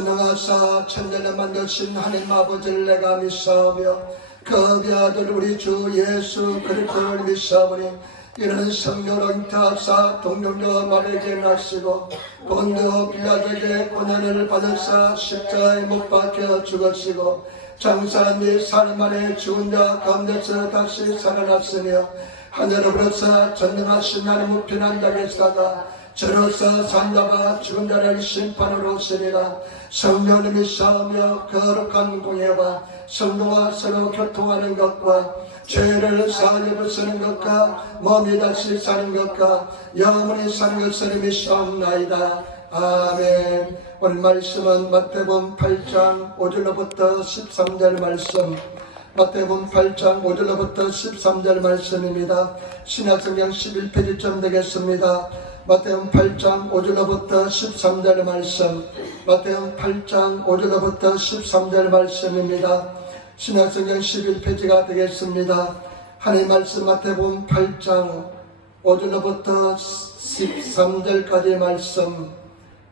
전능하사 천년을 만드신 하나님 아버지를 내가 믿사오며 그 비아들 우리 주 예수 그리스도를 믿사오니 이는 성령으로 잉태하사 동정녀 마리아에게 나시고 본드 빌라도에게 고난을 받으사 십자가에 못 박혀 죽으시고 장사한 뒤 사흘 만에 죽은 자 가운데서 다시 살아났으며 하늘으로서 전능하신 하나님을 피난다 계시다가 저로서 산자가 죽은 자를 심판으로 오시리라. 성령을 믿사오며 거룩한 공예와 성도와 서로 교통하는 것과 죄를 사하여 쓰는 것과 몸이 다시 사는 것과 영원히 사는 것을 믿사옵나이다. 아멘. 오늘 말씀은 마태복음 8장 5절로부터 13절 말씀, 마태복음 8장 5절로부터 13절 말씀입니다. 신약성경 11페이지쯤 되겠습니다. 마태복음 8장 5절로부터 13절 말씀, 마태복음 8장 5절로부터 13절 말씀입니다. 신약성경 11페이지가 되겠습니다. 하나님 말씀 마태복음 8장 5절로부터 13절까지 말씀,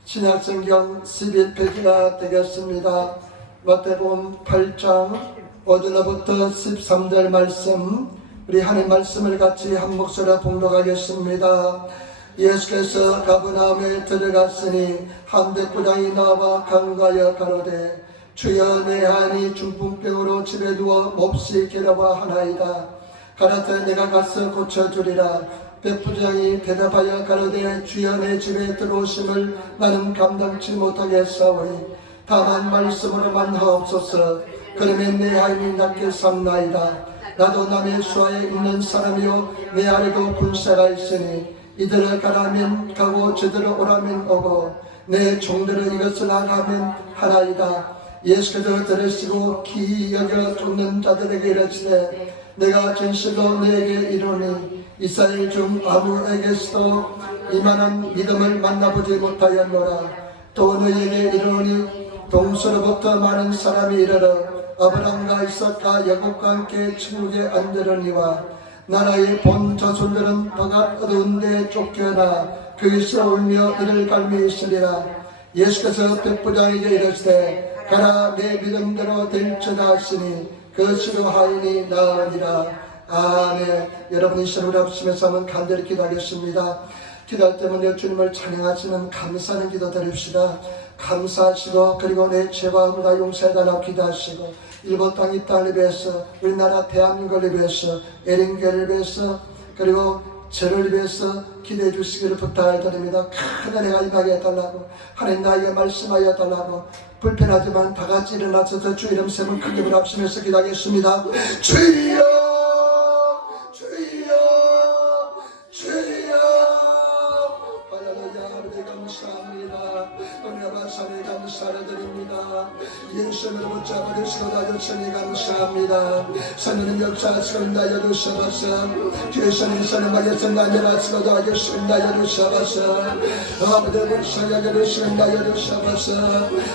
신약성경 11페이지가 되겠습니다. 마태복음 8장 5절로부터 13절 말씀, 우리 하나님 말씀을 같이 한 목소리로 봉독하겠습니다. 예수께서 가버나움에 들어갔으니 한 백부장이 나와 간과하여 가로되 주여 내 아니 중풍병으로 집에 누워 몹시 괴로워하나이다. 가라사 내가 가서 고쳐주리라. 백부장이 대답하여 가로되 주여 내 집에 들어오심을 나는 감당치 못하겠사오니 다만 말씀으로만 하옵소서. 그러면 내 아이는 낫게 삼나이다. 나도 남의 수하에 있는 사람이요 내 아래도 군사가 있으니 이들을 가라면 가고 저들을 오라면 오고 내 종들을 이것을 하라면 하나이다. 예수께서 들으시고 기이 여겨 쫓는 자들에게 이르시되 내가 진실로 너에게 이르노니 이스라엘 중 아무에게서도 이만한 믿음을 만나보지 못하였노라. 또 너에게 이르노니 동서로부터 많은 사람이 이르러 아브라함과 이삭과 야곱과 함께 천국에 앉으려니와 나라의 본 자손들은 바깥 어두운 데 쫓겨나 거기서 울며 이를 갈미 있으리라. 예수께서 백부장에게 이르시되 가라 내 믿음대로 될지다 하시니 그 시로하이니 나으니라. 아멘. 여러분 이 시간 우리 합심해서 한번 간절히 기도하겠습니다. 기도할 때 먼저 주님을 찬양하시는 감사하는 기도 드립시다. 감사하시고 그리고 내 죄와 음과 용서해달라고 기도하시고 일본 땅 이 땅을 위해서 우리나라 대한민국을 위해서 에린교를 위해서 그리고 저를 위해서 기도해 주시기를 부탁드립니다. 큰 은혜가 임하게 해달라고 하나님 나에게 말씀하여 달라고 불편하지만 다같이 일어나서 주 이름 세번 크게 불합심해서 기도하겠습니다. 주여 주여 주여 할렐루야. 아버지 감사합니다. 은혜 바사를 감사드립니다. 예수님을 붙잡아 주시고 다주시니 감사합니다. 선생님 역사하시고 다주셔서 주의선이 선을 말해서 날려라시고 다주시고 다주셔서 아버지를 살려주시고 다주셔서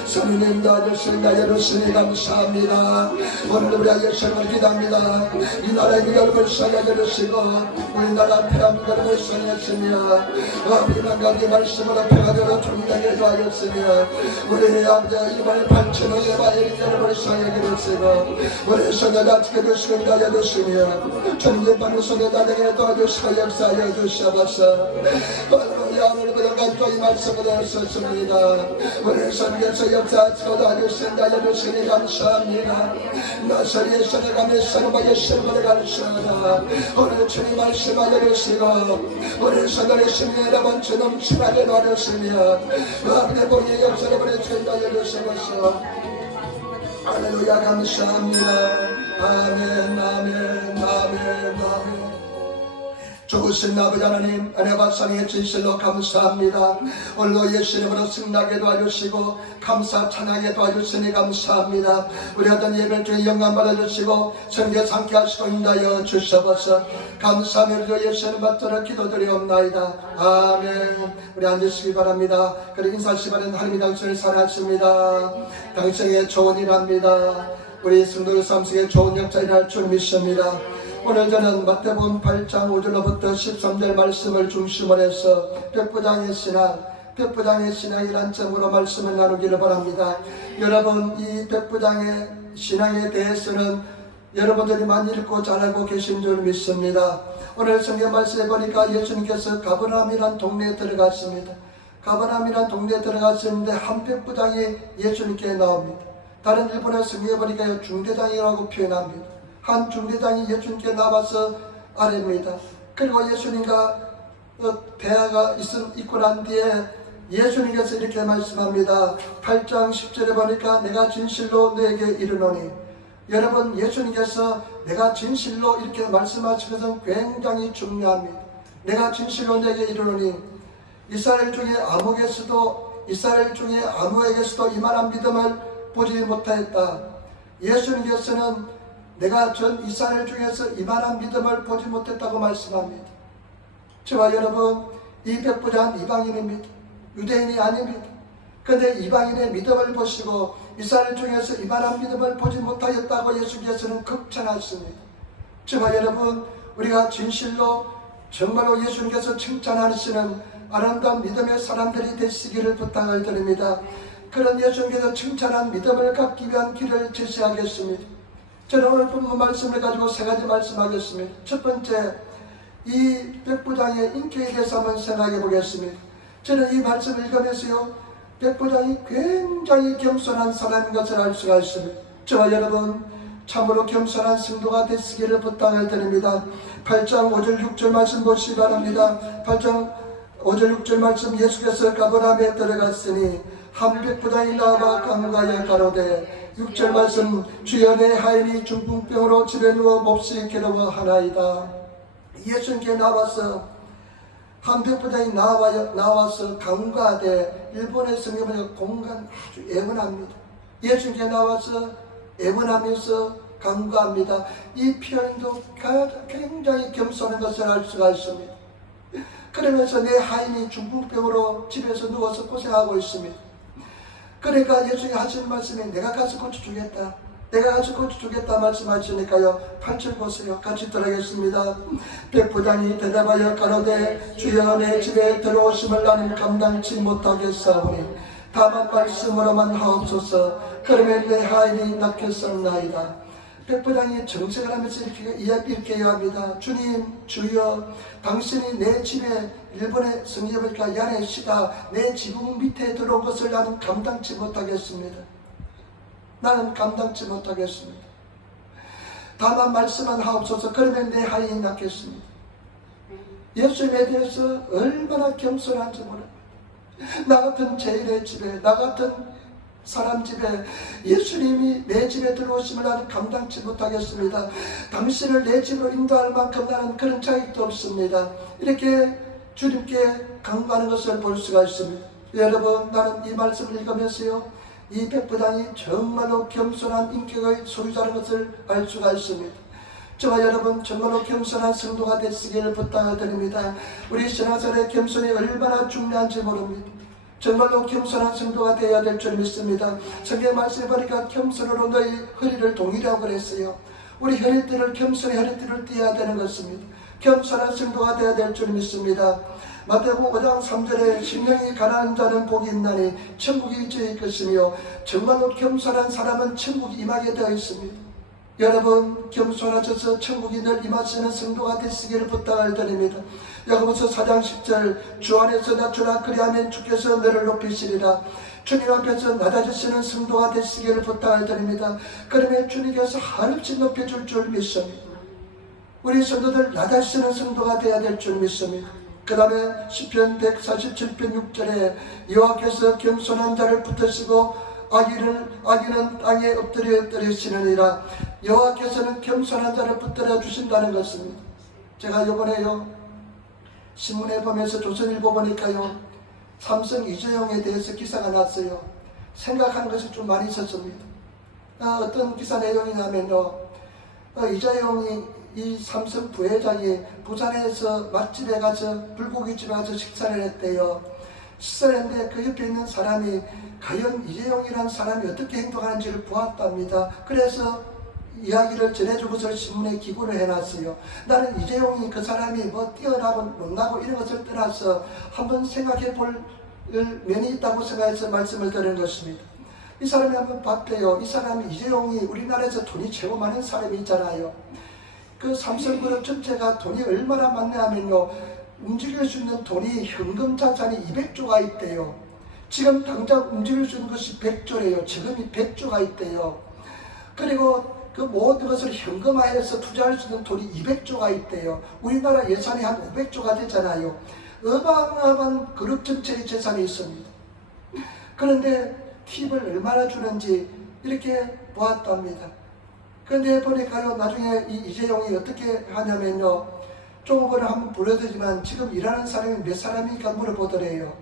선생님 다주시고 다주시니 감사합니다. 오늘 우리 예수님을 기도합니다. 이 나라의 미결을 살려주시고 우리나라 대한민국을 살렸으며 아버지만 가지 말씀으로 평화대로 존경해 도와줬으며 우리 아버지 이번에 반천을 예바의 여러분을 살려주시고 우리 손에다 지켜주시고 도와주시며 주님 받는 손에다 내게 도와주시고 역사하여 주셔서 할렐루야. 오늘부터 가지고 이 말씀을 하셨습니다. 우리 손에서 역사하시고 도와주시고 도와주시니 감사합니다. 나서리의 손에 가며 설마의 실물을 가르쳐라. 오늘 주님 말씀 알려주시고 우리 손을 심히 여러분 주 넘치나게 도와주시며 아버지 본의 역사를 보내주시고 알려주시면서 할렐루야. 감사합니다. 아멘 아멘 아멘 아멘. 좋으신 아버지 하나님 은혜 박사님의 진실로 감사합니다. 오늘도 예수님으로 승리하게 도와주시고 감사 찬양하게 도와주시니 감사합니다. 우리 하던 예배 중에 영광 받아주시고 성교 상케 하시고 인도하여 주셔서 감사하며 주 예수님 받도록 기도드리옵나이다. 아멘. 우리 앉으시기 바랍니다. 그리고 인사하시 바라는 하나님이 당신을 사랑하십니다. 당신에게 좋은 일 합니다. 우리 성도들 삶 속에 좋은 역사를 할 줄 믿습니다. 오늘 저는 마태복음 8장 5절로부터 13절 말씀을 중심으로 해서 백부장의 신앙, 백부장의 신앙의 관점으로 말씀을 나누기를 바랍니다. 여러분, 이 백부장의 신앙에 대해서는 여러분들이 많이 읽고 잘 알고 계신 줄 믿습니다. 오늘 성경 말씀에 보니까 예수님께서 가버나움이란 동네에 들어갔습니다. 가버나움이란 동네에 들어갔었는데 한 백부장이 예수님께 나옵니다. 다른 일본의 성경에 보니까 중대장이라고 표현합니다. 한 중대장이 예수님께 나와서 아뢰입니다. 그리고 예수님과 대화가 있고 난 뒤에 예수님께서 이렇게 말씀합니다. 8장 10절에 보니까 내가 진실로 너에게 이르노니, 여러분, 예수님께서 내가 진실로 이렇게 말씀하신 것은 굉장히 중요합니다. 내가 진실로 너에게 이르노니, 이스라엘 중에 아무에게서도 이만한 믿음을 보지 못하였다. 예수님께서는 내가 전 이스라엘 중에서 이만한 믿음을 보지 못했다고 말씀합니다. 저와 여러분, 이 백부장은 이방인입니다. 유대인이 아닙니다. 그런데 이방인의 믿음을 보시고 이스라엘 중에서 이만한 믿음을 보지 못하였다고 예수님께서는 극찬하십니다. 저와 여러분, 우리가 진실로 정말로 예수님께서 칭찬하시는 아름다운 믿음의 사람들이 되시기를 부탁을 드립니다. 그런 예수님께서 칭찬한 믿음을 갖기 위한 길을 제시하겠습니다. 저는 오늘 본문 말씀을 가지고 세 가지 말씀하겠습니다. 첫 번째, 이 백부장의 인격에 대해서 한번 생각해 보겠습니다. 저는 이 말씀을 읽으면서요, 백부장이 굉장히 겸손한 사람인 것을 알 수가 있습니다. 저와 여러분, 참으로 겸손한 성도가 되시기를 부탁을 드립니다. 8장 5절 6절 말씀 보시기 바랍니다. 8장 5절 6절 말씀, 예수께서 가버나움에 들어갔으니 한 백부장이 나와 강가에 가로되, 6절 말씀, 주여 내 하인이 중풍병으로 집에 누워 몹시 괴로워하나이다. 예수님께 나와서 한 백부장이 나와서 강가되, 일본의 성경은 공간 아주 애원합니다. 예수님께 나와서 애원하면서 강구합니다. 이 표현도 굉장히 겸손한 것을 알 수가 있습니다. 그러면서 내 하인이 중풍병으로 집에서 누워서 고생하고 있습니다. 그러니까 예수님이 하시는 말씀이 내가 가서 고쳐주겠다, 내가 가서 고쳐주겠다 말씀하시니까요. 8절 보세요. 같이 들어가겠습니다. 백부장이 대답하여 가로되, 주여 내 집에 들어오심을 나는 감당치 못하겠사오니 다만 말씀으로만 하옵소서. 그러면 내 하인이 낫겠사옵나이다. 백부장이 정색을 하면서 이렇게 이야기합니다. 주님, 주여, 당신이 내 집에, 일본의 성경이니까 이 안에 시다 내 지붕 밑에 들어온 것을 나는 감당치 못하겠습니다. 나는 감당치 못하겠습니다. 다만 말씀만 하옵소서. 그러면 내 하인이 낫겠습니다. 예수님에 대해서 얼마나 겸손한지 모릅니다. 나 같은 제일의 집에, 나 같은 사람 집에 예수님이 내 집에 들어오심을 나는 감당치 못하겠습니다. 당신을 내 집으로 인도할 만큼 나는 그런 자격도 없습니다. 이렇게 주님께 강구하는 것을 볼 수가 있습니다. 여러분, 나는 이 말씀을 읽으면서요, 이 백부장이 정말로 겸손한 인격의 소유자라는 것을 알 수가 있습니다. 저와 여러분, 정말로 겸손한 성도가 되시기를 부탁을 드립니다. 우리 신앙생활의 겸손이 얼마나 중요한지 모릅니다. 정말로 겸손한 성도가 되어야 될 줄 믿습니다. 성경 말씀에 보니까 겸손으로 너희 허리를 동이라고 그랬어요. 우리 허리띠를, 겸손의 허리띠를 띄어야 되는 것입니다. 겸손한 성도가 되어야 될 줄 믿습니다. 마태복음 5장 3절에 심령이 가난한 자는 복이 있나니 천국이 저의 것이며, 정말로 겸손한 사람은 천국이 임하게 되어 있습니다. 여러분, 겸손하셔서 천국이 늘 임하시는 성도가 되시기를 부탁을 드립니다. 야고보서 4장 10절, 주 안에서 낮추라, 그리하면 주께서 너를 높이시리라. 주님 앞에서 낮아지시는 성도가 되시기를 부탁을 드립니다. 그러면 주님께서 한없이 높여줄 줄 믿습니다. 우리 성도들 낮아지시는 성도가 되어야 될 줄 믿습니다. 그 다음에 시편 147편 6절에 여호와께서 겸손한 자를 붙드시고 악인은 땅에 엎드리시느니라. 여호와께서는 겸손한 자를 붙들어 주신다는 것입니다. 제가 이번에요, 신문에 보면서 조선일보 보니까요, 삼성 이재용에 대해서 기사가 났어요. 생각하는 것이 좀 많이 있었습니다. 어떤 기사 내용이냐면요, 이재용이, 이 삼성 부회장이 부산에서 맛집에 가서, 불고기집에 가서 식사를 했대요. 식사를 했는데 그 옆에 있는 사람이 과연 이재용이라는 사람이 어떻게 행동하는지를 보았답니다. 그래서 이야기를 전해주고서 신문에 기고를 해놨어요. 나는 이재용이 그 사람이 뭐 뛰어나고 못나고 이런 것을 떠나서 한번 생각해 볼 면이 있다고 생각해서 말씀을 드리는 것입니다. 이 사람이 한번 봤대요. 이 사람이 이재용이 우리나라에서 돈이 제일 많은 사람이 있잖아요. 그 삼성그룹 전체가 돈이 얼마나 많냐 하면요, 움직일 수 있는 돈이 현금 자산이 200조가 있대요. 지금 당장 움직일 수 있는 것이 100조래요. 지금이 100조가 있대요. 그리고 그 모든 것을 현금화해서 투자할 수 있는 돈이 200조가 있대요. 우리나라 예산이 한 500조가 되잖아요. 어마어마한 그룹 전체의 재산이 있습니다. 그런데 팁을 얼마나 주는지 이렇게 보았답니다. 그런데 보니까요, 나중에 이 이재용이 어떻게 하냐면요, 종업원을 한번 불러드리지만 지금 일하는 사람이 몇 사람이니까 물어보더래요.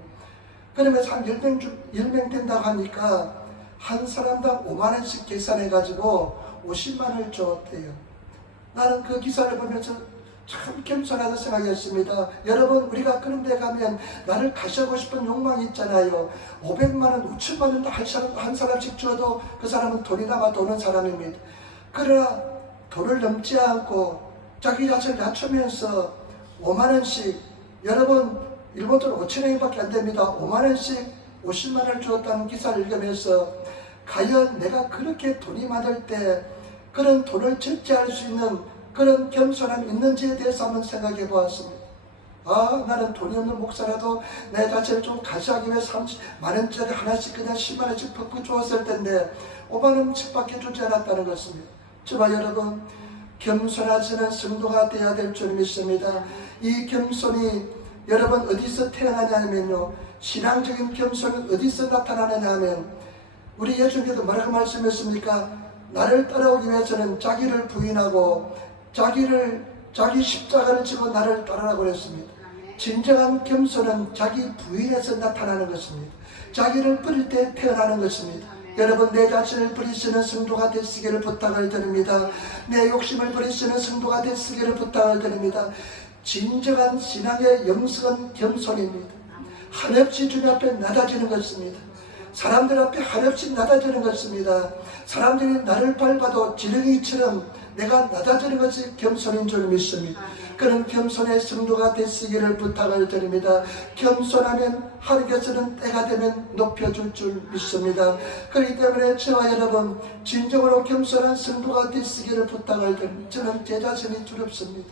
그러면 한 10명 된다고 하니까 한 사람당 5만원씩 계산해가지고 50만원을 줬대요. 나는 그 기사를 보면서 참 겸손하다 생각했습니다. 여러분, 우리가 그런 데 가면 나를 가시하고 싶은 욕망이 있잖아요. 500만원, 5천만원 한 사람씩 줘도 그 사람은 돈이 남아 도는 사람입니다. 그러나 돈을 넘지 않고 자기 자신을 낮추면서 5만원씩, 여러분 일본 돈 5천원밖에 안 됩니다. 5만원씩 50만원을 주었다는 기사를 읽으면서 과연 내가 그렇게 돈이 많을 때 그런 돈을 절제할 수 있는 그런 겸손함이 있는지에 대해서 한번 생각해 보았습니다. 나는 돈이 없는 목사라도 내 자신을 좀 가시하기 위해서 30만원짜리 하나씩 그냥 10만원씩 퍽퍽 주었을 텐데 5만원씩 밖에 주지 않았다는 것입니다. 저와 여러분, 겸손하시는 성도가 되어야 될 줄 믿습니다. 이 겸손이 여러분 어디서 태어나냐면요, 신앙적인 겸손은 어디서 나타나느냐 하면 우리 예수님께서 뭐라고 말씀했습니까? 나를 따라오기 위해서는 자기를 부인하고 자기 십자가를 지고 나를 따르라고 했습니다. 진정한 겸손은 자기 부인에서 나타나는 것입니다. 자기를 버릴 때 태어나는 것입니다. 여러분, 내 자신을 버리시는 성도가 되시기를 부탁을 드립니다. 내 욕심을 버리시는 성도가 되시기를 부탁을 드립니다. 진정한 신앙의 영성은 겸손입니다. 한없이 주님 앞에 낮아지는 것입니다. 사람들 앞에 한없이 낮아지는 것입니다. 사람들이 나를 밟아도 지렁이처럼 내가 낮아지는 것이 겸손인 줄 믿습니다. 그런 겸손의 성도가 되시기를 부탁을 드립니다. 겸손하면 하나님께서는 때가 되면 높여줄 줄 믿습니다. 그렇기 때문에 저와 여러분, 진정으로 겸손한 성도가 되시기를 부탁을 드립니다. 저는 제 자신이 두렵습니다.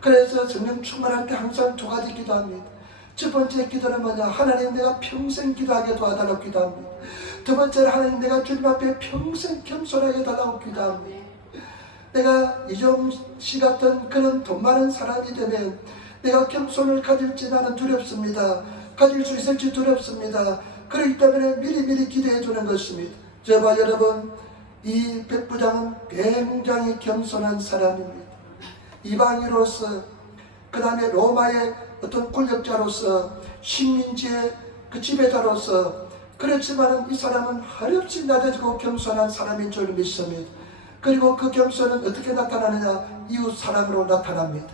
그래서 성령 충만할 때 항상 두 가지 기도합니다. 첫 번째 기도는 뭐냐? 하나님, 내가 평생 기도하게 도와달라고 기도합니다. 두 번째는 하나님, 내가 주님 앞에 평생 겸손하게 달라고 기도합니다. 내가 이종씨 같은 그런 돈 많은 사람이 되면 내가 겸손을 가질지 나는 두렵습니다. 가질 수 있을지 두렵습니다. 그렇기 때문에 미리미리 기대해 주는 것입니다. 저와 여러분, 이 백부장은 굉장히 겸손한 사람입니다. 이방인으로서, 그 다음에 로마의 어떤 권력자로서, 식민지의 그 지배자로서, 그렇지만 이 사람은 한없이 낮아지고 겸손한 사람인 줄 믿습니다. 그리고 그 겸손은 어떻게 나타나느냐? 이웃 사랑으로 나타납니다.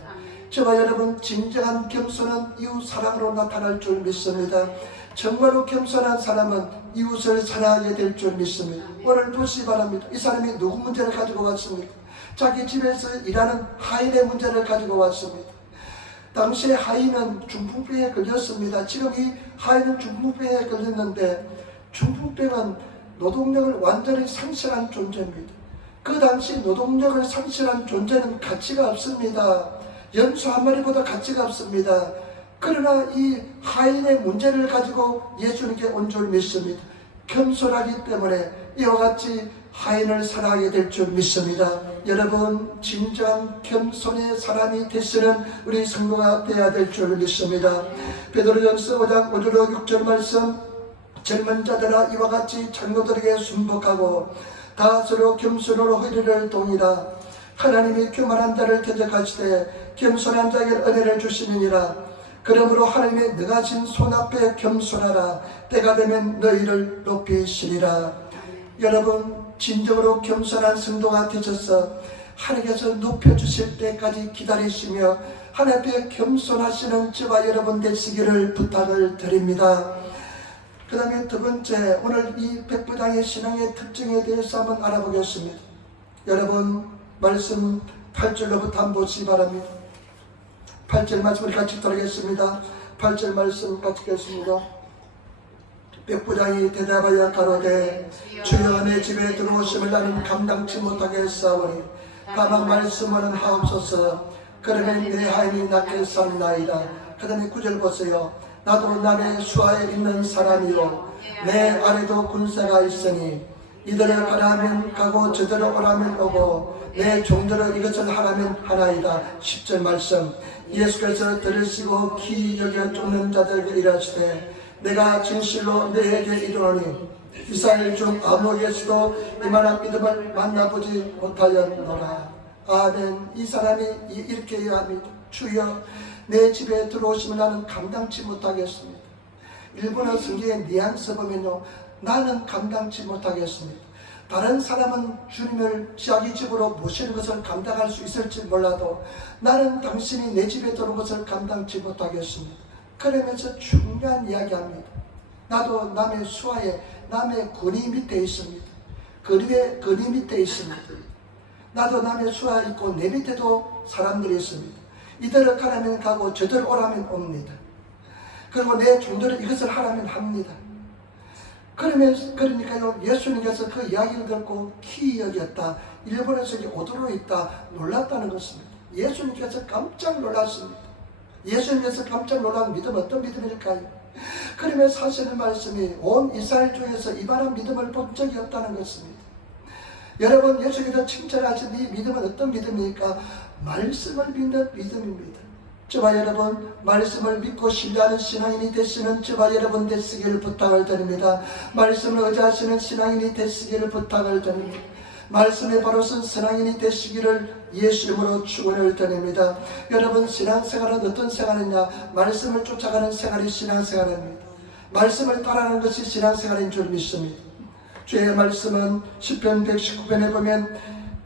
저와 여러분, 진정한 겸손은 이웃 사랑으로 나타날 줄 믿습니다. 정말로 겸손한 사람은 이웃을 사랑하게 될 줄 믿습니다. 오늘 보시기 바랍니다. 이 사람이 누구 문제를 가지고 왔습니까? 자기 집에서 일하는 하인의 문제를 가지고 왔습니다. 당시에 하인은 중풍병에 걸렸습니다. 지금 이 하인은 중풍병에 걸렸는데, 중풍병은 노동력을 완전히 상실한 존재입니다. 그 당시 노동력을 상실한 존재는 가치가 없습니다. 염소 한 마리보다 가치가 없습니다. 그러나 이 하인의 문제를 가지고 예수님께 온 줄 믿습니다. 겸손하기 때문에 이와 같이 하인을 사랑하게 될 줄 믿습니다. 여러분, 진정한 겸손의 사람이 되시는 우리 성도가 되어야 될 줄 믿습니다. 베드로전서 5장 5절 6절 말씀, 젊은 자들아 이와 같이 장로들에게 순복하고 다 서로 겸손으로 허리를 동이라. 하나님이 교만한 자를 대적하시되 겸손한 자에게 은혜를 주시느니라. 그러므로 하나님의 능하신 손 앞에 겸손하라. 때가 되면 너희를 높이시리라. 여러분, 진정으로 겸손한 성도가 되셔서 하나님께서 높여주실 때까지 기다리시며 하나님 앞에 겸손하시는 저와 여러분 되시기를 부탁을 드립니다. 그 다음에 두 번째, 오늘 이 백부장의 신앙의 특징에 대해서 한번 알아보겠습니다. 여러분, 말씀 8절로부터 한번 보시기 바랍니다. 8절 말씀을 같이 들으겠습니다. 8절 말씀 같이 읽겠습니다. 백부장이 대답하여 가로되 주여 내 집에 들어오심을 나는 감당치 못하겠사오니 다만 말씀은 하옵소서. 그러면 내 하인이 낫게 샀나이다. 그 다음에 9절 보세요. 나도 남의 수하에 있는 사람이요 내 아래도 군사가 있으니 이들을 가라면 가고 저들을 오라면 오고 내 종들을 이것을 하라면 하나이다. 10절 말씀. 예수께서 들으시고 키 여겨 쫓는 자들에게 이르시되 내가 진실로 너에게 이르노니 이스라엘 중 아무에게서도 이만한 믿음을 만나보지 못하였노라. 아멘. 이 사람이 이렇게 이야기합니다. 주여 내 집에 들어오시면 나는 감당치 못하겠습니다. 일본어 성경의 뉘앙스 보면요, 나는 감당치 못하겠습니다. 다른 사람은 주님을 자기 집으로 모시는 것을 감당할 수 있을지 몰라도 나는 당신이 내 집에 들어온 것을 감당치 못하겠습니다. 그러면서 중요한 이야기합니다. 나도 남의 수하에 남의 권위 밑에 있습니다. 권위 밑에 있습니다. 나도 남의 수하에 있고 내 밑에도 사람들이 있습니다. 이들을 가라면 가고 저들 오라면 옵니다. 그리고 내 종들은 이것을 하라면 합니다. 그러니까요, 예수님께서 그 이야기를 듣고 키 여겼다. 일본에서 오도로 있다. 놀랐다는 것입니다. 예수님께서 깜짝 놀랐습니다. 예수님께서 깜짝 놀란 믿음 어떤 믿음일까요? 그러면 사실은 말씀이 온 이스라엘 중에서 이만한 믿음을 본 적이 없다는 것입니다. 여러분, 예수님께서 칭찬하신 이 믿음은 어떤 믿음입니까? 말씀을 믿는 믿음입니다. 저와 여러분, 말씀을 믿고 신뢰하는 신앙인이 되시는 저와 여러분 되시기를 부탁을 드립니다. 말씀을 의지하시는 신앙인이 되시기를 부탁을 드립니다. 말씀에 바로 선 신앙인이 되시기를 예수 이름으로 축원을 드립니다. 여러분, 신앙생활은 어떤 생활이냐? 말씀을 쫓아가는 생활이 신앙생활입니다. 말씀을 따라하는 것이 신앙생활인 줄 믿습니다. 주의 말씀은 시편 119편에 보면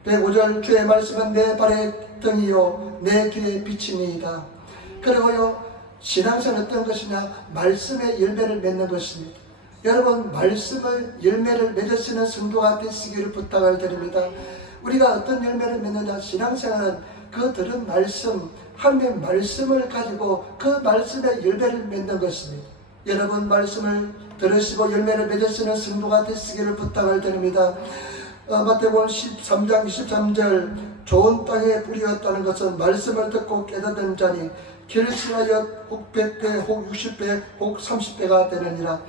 105절 주의 말씀은 내 발의 등이요 내 길의 빛이니이다. 그리고요, 신앙생활은 어떤 것이냐? 말씀의 열매를 맺는 것입니다. 여러분, 말씀을 열매를 맺으시는 성도가 되시기를 부탁을 드립니다. 우리가 어떤 열매를 맺느냐? 신앙생활은 그 들은 말씀, 하나님의 말씀을 가지고 그 말씀의 열매를 맺는 것입니다. 여러분, 말씀을 들으시고 열매를 맺으시는 성도가 되시기를 부탁을 드립니다. 마태복음 13장 23절 좋은 땅에 뿌리었다는 것은 말씀을 듣고 깨닫는 자니 결실하여 혹 100배, 혹 60배, 혹 30배가 되느니라.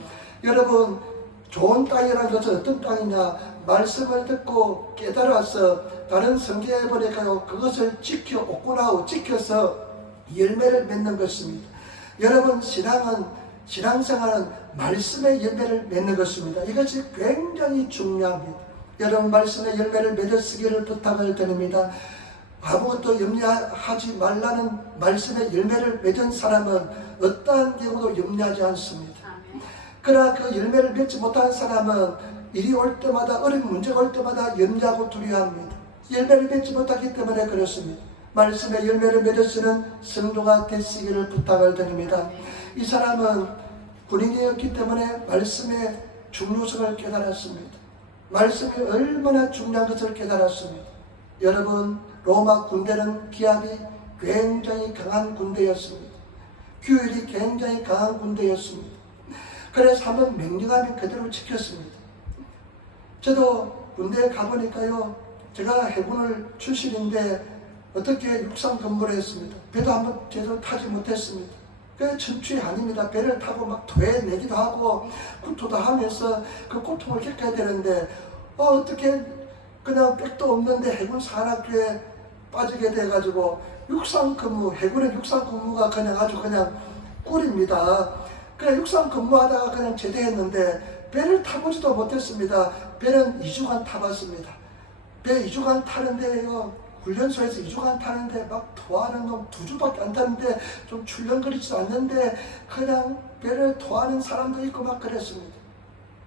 여러분, 좋은 땅이라는 것은 어떤 땅이냐? 말씀을 듣고 깨달아서 다른 성경에 보니까요, 그것을 지켜 옥구나고 지켜서 열매를 맺는 것입니다. 여러분, 신앙생활은 말씀의 열매를 맺는 것입니다. 이것이 굉장히 중요합니다. 여러분, 말씀의 열매를 맺으시기를 부탁을 드립니다. 아무것도 염려하지 말라는 말씀의 열매를 맺은 사람은 어떠한 경우도 염려하지 않습니다. 그러나 그 열매를 맺지 못한 사람은 일이 올 때마다, 어려운 문제가 올 때마다 염려하고 두려워합니다. 열매를 맺지 못하기 때문에 그렇습니다. 말씀의 열매를 맺으시는 성도가 되시기를 부탁을 드립니다. 이 사람은 군인이었기 때문에 말씀의 중요성을 깨달았습니다. 말씀이 얼마나 중요한 것을 깨달았습니다. 여러분, 로마 군대는 기압이 굉장히 강한 군대였습니다. 규율이 굉장히 강한 군대였습니다. 그래서 한번 명령하면 그대로 지켰습니다. 저도 군대에 가보니까요, 제가 해군을 출신인데 어떻게 육상 근무를 했습니다. 배도 한번 제대로 타지 못했습니다. 그 천추이 아닙니다. 배를 타고 막 토해내기도 하고 구토도 하면서 그 고통을 겪어야 되는데 어떻게 그냥 백도 없는데 해군 산악교에 빠지게 돼가지고 육상 근무, 해군의 육상 근무가 그냥 아주 그냥 꿀입니다. 그냥 육상 근무하다가 그냥 제대했는데 배를 타보지도 못했습니다. 배는 2주간 타봤습니다. 배 2주간 타는데요, 훈련소에서 2주간 타는데 막 토하는 놈 2주밖에 안 타는데 좀 출렁거리지도 않는데 그냥 배를 토하는 사람도 있고 막 그랬습니다.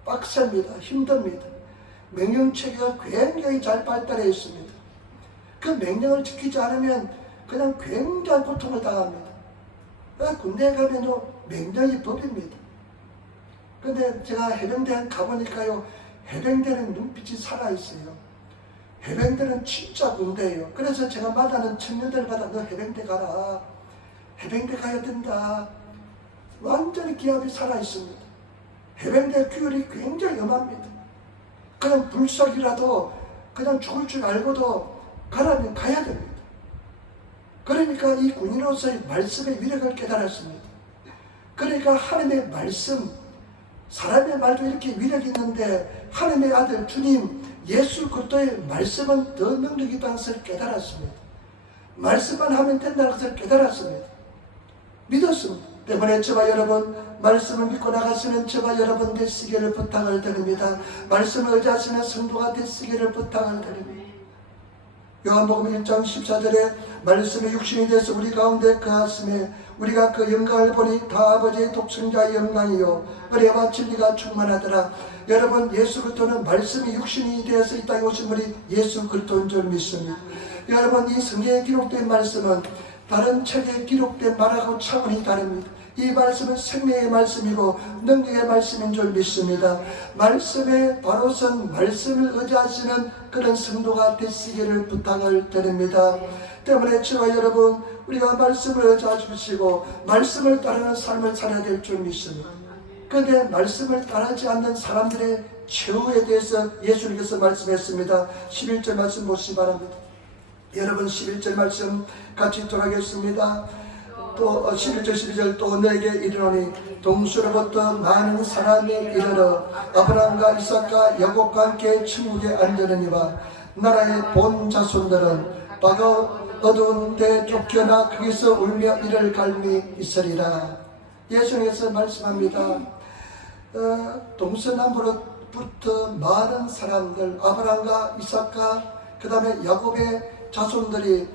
빡셉니다. 힘듭니다. 명령체계가 굉장히 잘 발달해 있습니다. 그 명령을 지키지 않으면 그냥 굉장한 고통을 당합니다. 군대에 가면요, 명령이 법입니다. 근데 제가 해병대 가보니까요, 해병대는 눈빛이 살아있어요. 해병대는 진짜 군대예요. 그래서 제가 만나는 청년들마다 너 해병대 가라. 해병대 가야 된다. 완전히 기압이 살아있습니다. 해병대 규율이 굉장히 엄합니다. 그냥 불살이라도 그냥 죽을 줄 알고도 가라면 가야 됩니다. 그러니까 이 군인으로서의 말씀의 위력을 깨달았습니다. 그러니까 하나님의 말씀, 사람의 말도 이렇게 위력이 있는데 하나님의 아들 주님 예수 그리스도의 말씀은 더 능력이 있다는 것을 깨달았습니다. 말씀만 하면 된다는 것을 깨달았습니다. 믿었습니다. 때문에 저와 여러분 말씀을 믿고 나가시는 저와 여러분 되시기를 부탁을 드립니다. 말씀을 의지하시는 성도가 되시기를 부탁을 드립니다. 요한복음 1장 14절에 말씀이 육신이 돼서 우리 가운데 거하심에 우리가 그 영광을 보니 다 아버지의 독생자의 영광이요 은혜와 진리가 충만하더라. 여러분 예수 그리스도는 말씀이 육신이 되어서 이 땅에 오신 분이 예수 그리스도인 줄 믿습니다. 여러분 이 성경에 기록된 말씀은 다른 책에 기록된 말하고 차원이 다릅니다. 이 말씀은 생명의 말씀이고 능력의 말씀인 줄 믿습니다. 말씀에 바로 선 말씀을 의지하시는 그런 성도가 되시기를 부탁을 드립니다. 때문에 저와 여러분 우리가 말씀을 의지하시고 말씀을 따르는 삶을 살아야 될 줄 믿습니다. 그런데 말씀을 따르지 않는 사람들의 최후에 대해서 예수님께서 말씀했습니다. 11절 말씀 보시기 바랍니다. 여러분 11절 말씀 같이 돌아가겠습니다. 또 11절 12절 또 너에게 이르노니 동수로부터 많은 사람이 이르러 아브라함과 이삭과 야곱과 함께 천국에 앉으려니와 나라의 본 자손들은 바가 어두운 데 쫓겨나 거기서 울며 이를 갈미 있으리라. 예수님께서 말씀합니다. 동서남북으로부터 많은 사람들 아브라함과 이삭과 그 다음에 야곱의 자손들이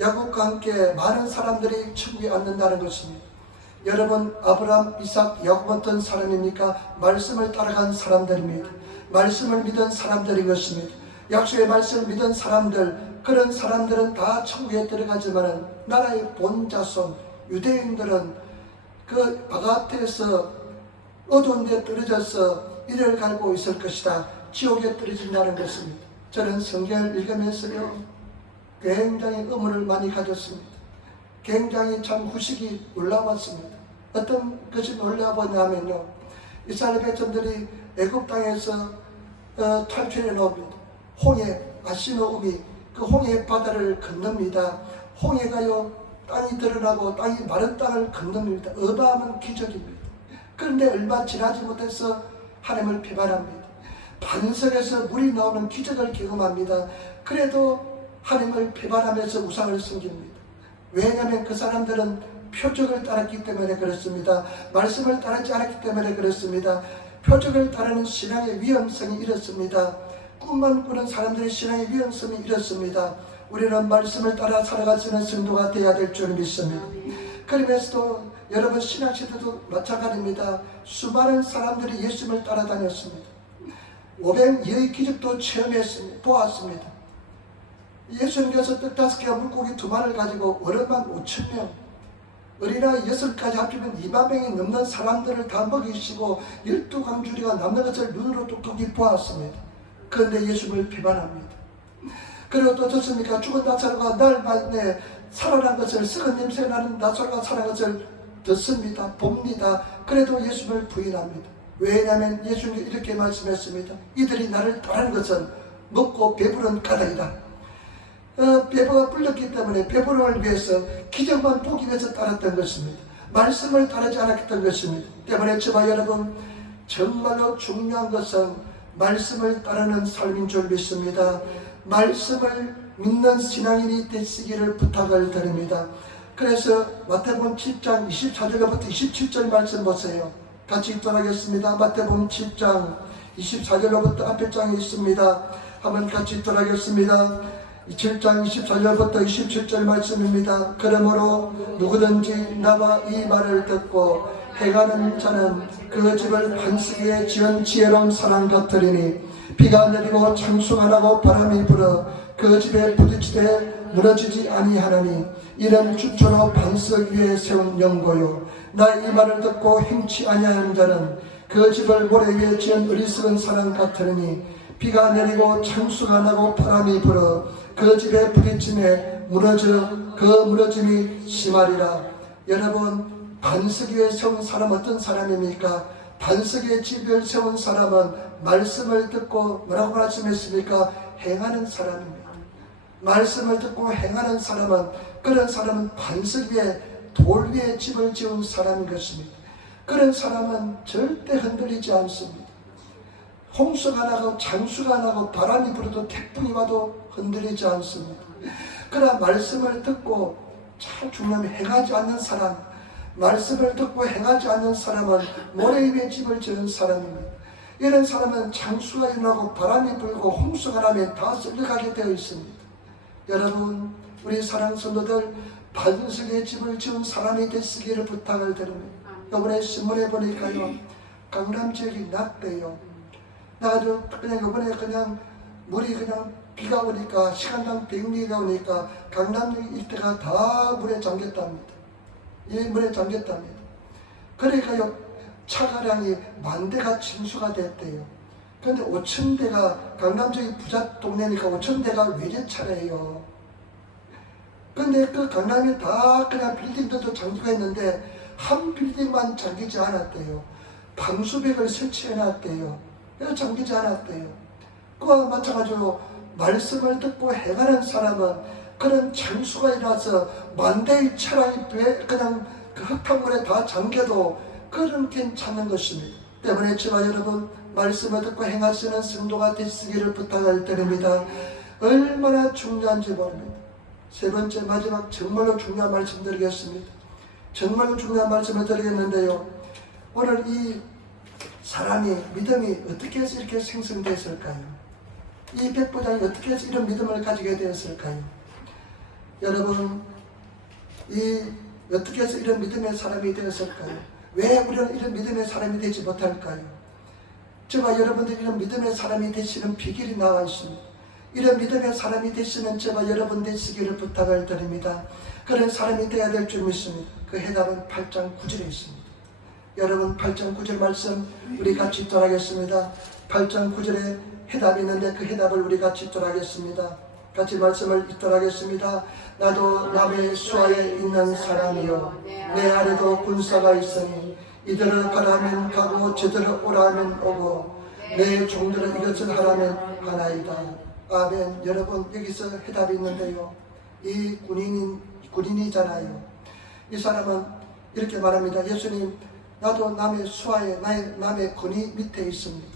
야곱과 함께 많은 사람들이 천국에 앉는다는 것입니다. 여러분 아브라함, 이삭, 야곱 어떤 사람입니까? 말씀을 따라간 사람들입니다. 말씀을 믿은 사람들인 것입니다. 약속의 말씀을 믿은 사람들, 그런 사람들은 다 천국에 들어가지만 나라의 본자손 유대인들은 그 바깥에서 어두운 데 떨어져서 이를 갈고 있을 것이다. 지옥에 떨어진다는 것입니다. 저는 성경을 읽으면서요 굉장히 의문을 많이 가졌습니다. 굉장히 참 후식이 올라왔습니다. 어떤 것이 올라왔냐면요, 이스라엘 백성들이 애굽 땅에서 탈출해 나옵니다. 홍해 아시노움이 그 홍해 바다를 건넙니다. 홍해가요 땅이 드러나고 땅이 마른 땅을 건넙니다. 어마어마한 기적입니다. 그런데 얼마 지나지 못해서 하나님을 비판합니다. 반석에서 물이 나오는 기적을 경험합니다. 그래도 하나님을 비판하면서 우상을 섬깁니다. 왜냐하면 그 사람들은 표적을 따랐기 때문에 그렇습니다. 말씀을 따르지 않았기 때문에 그렇습니다. 표적을 따르는 신앙의 위험성이 이렇습니다. 꿈만 꾸는 사람들의 신앙의 위험성이 이렇습니다. 우리는 말씀을 따라 살아가시는 성도가 되어야 될 줄 믿습니다. 그러면서도 여러분 신학시대도 마찬가지입니다. 수많은 사람들이 예수님을 따라다녔습니다. 500여의 기적도 체험했습니다. 보았습니다. 예수님께서 떡 5개와 물고기 2마리를 가지고 어른만 5,000명, 어린아이 6가지 합치면 2만 명이 넘는 사람들을 다 먹이시고 12광주리가 남는 것을 눈으로 똑똑히 보았습니다. 그런데 예수님을 비판합니다. 그리고 또 어떻습니까? 죽은 나사로가 날 만에 살아난 것을, 썩은 냄새가 나는 나사로가 살아난 것을 듣습니다. 봅니다. 그래도 예수님을 부인합니다. 왜냐하면 예수님이 이렇게 말씀했습니다. 이들이 나를 따르는 것은 먹고 배부른 까닭이다. 배부가 불렀기 때문에 배부름을 위해서 기적만 보기 위해서 따랐던 것입니다. 말씀을 따르지 않았던 것입니다. 때문에 저와 여러분 정말로 중요한 것은 말씀을 따르는 삶인 줄 믿습니다. 말씀을 믿는 신앙인이 되시기를 부탁을 드립니다. 그래서 마태복음 7장 24절부터 27절 말씀 보세요. 같이 읽도록 하겠습니다. 마태복음 7장 24절로부터 앞에 장에 있습니다. 한번 같이 읽도록 하겠습니다. 7장 24절부터 27절 말씀입니다. 그러므로 누구든지 나와 이 말을 듣고 행하는 자는 그 집을 반석에 지은 지혜로운 사람 같으리니 비가 내리고 창수가 나고 바람이 불어 그 집에 부딪히되 무너지지 아니하나니 이는 주초로 반석 위에 세운 연고요. 나 이 말을 듣고 행치 아니하는 자는 그 집을 모래 위에 지은 어리석은 사람 같으니 비가 내리고 창수가 나고 바람이 불어 그 집에 부딪힘에 그 무너짐이 심하리라. 여러분 반석 위에 세운 사람 어떤 사람입니까? 반석의 집을 세운 사람은 말씀을 듣고 뭐라고 말씀했습니까? 행하는 사람입니다. 말씀을 듣고 행하는 사람은, 그런 사람은 반석 위에, 돌 위에 집을 지은 사람인 것입니다. 그런 사람은 절대 흔들리지 않습니다. 홍수가 나고 장수가 나고 바람이 불어도 태풍이 와도 흔들리지 않습니다. 그러나 말씀을 듣고, 참 중요한 행하지 않는 사람, 말씀을 듣고 행하지 않는 사람은 모래 위에 집을 지은 사람입니다. 이런 사람은 장수가 일어나고 바람이 불고 홍수가 나면 다 쓸려가게 되어 있습니다. 여러분, 우리 사랑 성도들, 반석의 집을 지은 사람이 되시기를 부탁을 드립니다. 이번에 신문에 보니까요, 강남 지역이 낙대요. 나도 그냥 이번에 그냥 물이 그냥 비가 오니까 시간당 100미리가 오니까 강남 일대가 다 물에 잠겼답니다. 이 물에 잠겼답니다. 그러니까요, 차가량이 10,000대가 침수가 됐대요. 그런데 5,000대가, 강남 지역이 부자 동네니까 5,000대가 외제차래요. 그런데 그 강남에 다 그냥 빌딩들도 잠기가 있는데 한 빌딩만 잠기지 않았대요. 방수벽을 설치해놨대요. 그래서 잠기지 않았대요. 그와 마찬가지로 말씀을 듣고 행하는 사람은 그런 장수가 일어나서 10,000대의 차량이 그냥 그 흙탕물에 다 잠겨도 그런 괜찮은 것입니다. 때문에 저와 여러분, 말씀을 듣고 행하시는 성도가 되시기를 부탁을 드립니다. 얼마나 중요한지 모릅니다. 세 번째, 마지막 정말로 중요한 말씀 드리겠습니다. 정말로 중요한 말씀을 드리겠는데요, 오늘 이 사람이, 믿음이 어떻게 해서 이렇게 생성됐을까요? 이 백부장이 어떻게 해서 이런 믿음을 가지게 되었을까요? 여러분, 어떻게 해서 이런 믿음의 사람이 되었을까요? 왜 우리는 이런 믿음의 사람이 되지 못할까요? 저와 여러분들이 이런 믿음의 사람이 되시는 비결이 나와 있습니다. 이런 믿음의 사람이 되시는 저와 여러분 되시기를 부탁을 드립니다. 그런 사람이 되어야 될 줄 믿습니다. 그 해답은 8장 9절에 있습니다. 여러분, 8장 9절 말씀 우리 같이 읽도록하겠습니다. 8장 9절에 해답이 있는데 그 해답을 우리 같이 읽도록하겠습니다. 같이 말씀을 읽도록하겠습니다. 나도 남의 수하에 있는 사람이요, 내 아래도 군사가 있으니 이들을 가라면 가고 저들을 오라면 오고 내 종들을 이것을 하라면 하나이다. 아멘. 여러분, 여기서 해답이 있는데요, 이 군인이잖아요. 이 사람은 이렇게 말합니다. 예수님, 나도 남의 수하에, 남의 권위 밑에 있습니다.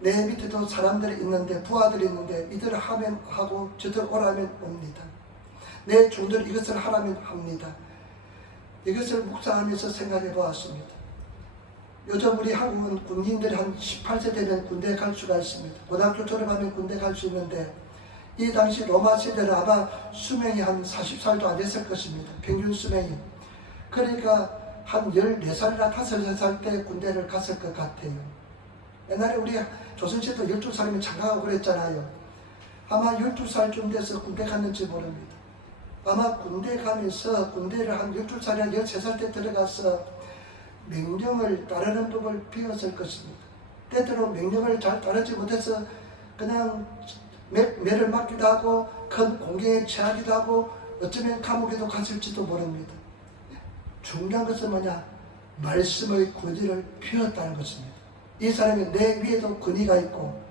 내 밑에도 사람들이 있는데, 부하들이 있는데 이들을 하면 하고 저들 오라면 옵니다. 내 종들 이것을 하라면 합니다. 이것을 묵상하면서 생각해 보았습니다. 요즘 우리 한국은 군인들이 한 18세 되면 군대에 갈 수가 있습니다. 고등학교 졸업하면 군대 갈 수 있는데, 이 당시 로마 시대는 아마 수명이 한 40살도 안 됐을 것입니다. 평균 수명이. 그러니까 한 14살이나 5살 때 군대를 갔을 것 같아요. 옛날에 우리 조선시대 12살이면 장가가고 그랬잖아요. 아마 12살쯤 돼서 군대 갔는지 모릅니다. 아마 군대 가면서 군대를 한 12살이나 13살 때 들어가서 명령을 따르는 법을 배웠을 것입니다. 때때로 명령을 잘 따르지 못해서 그냥 매를 맞기도 하고 큰 공경에 처하기도 하고 어쩌면 감옥에도 갔을지도 모릅니다. 중요한 것은 뭐냐? 말씀의 권위를 배웠다는 것입니다. 이 사람이 내 위에도 권위가 있고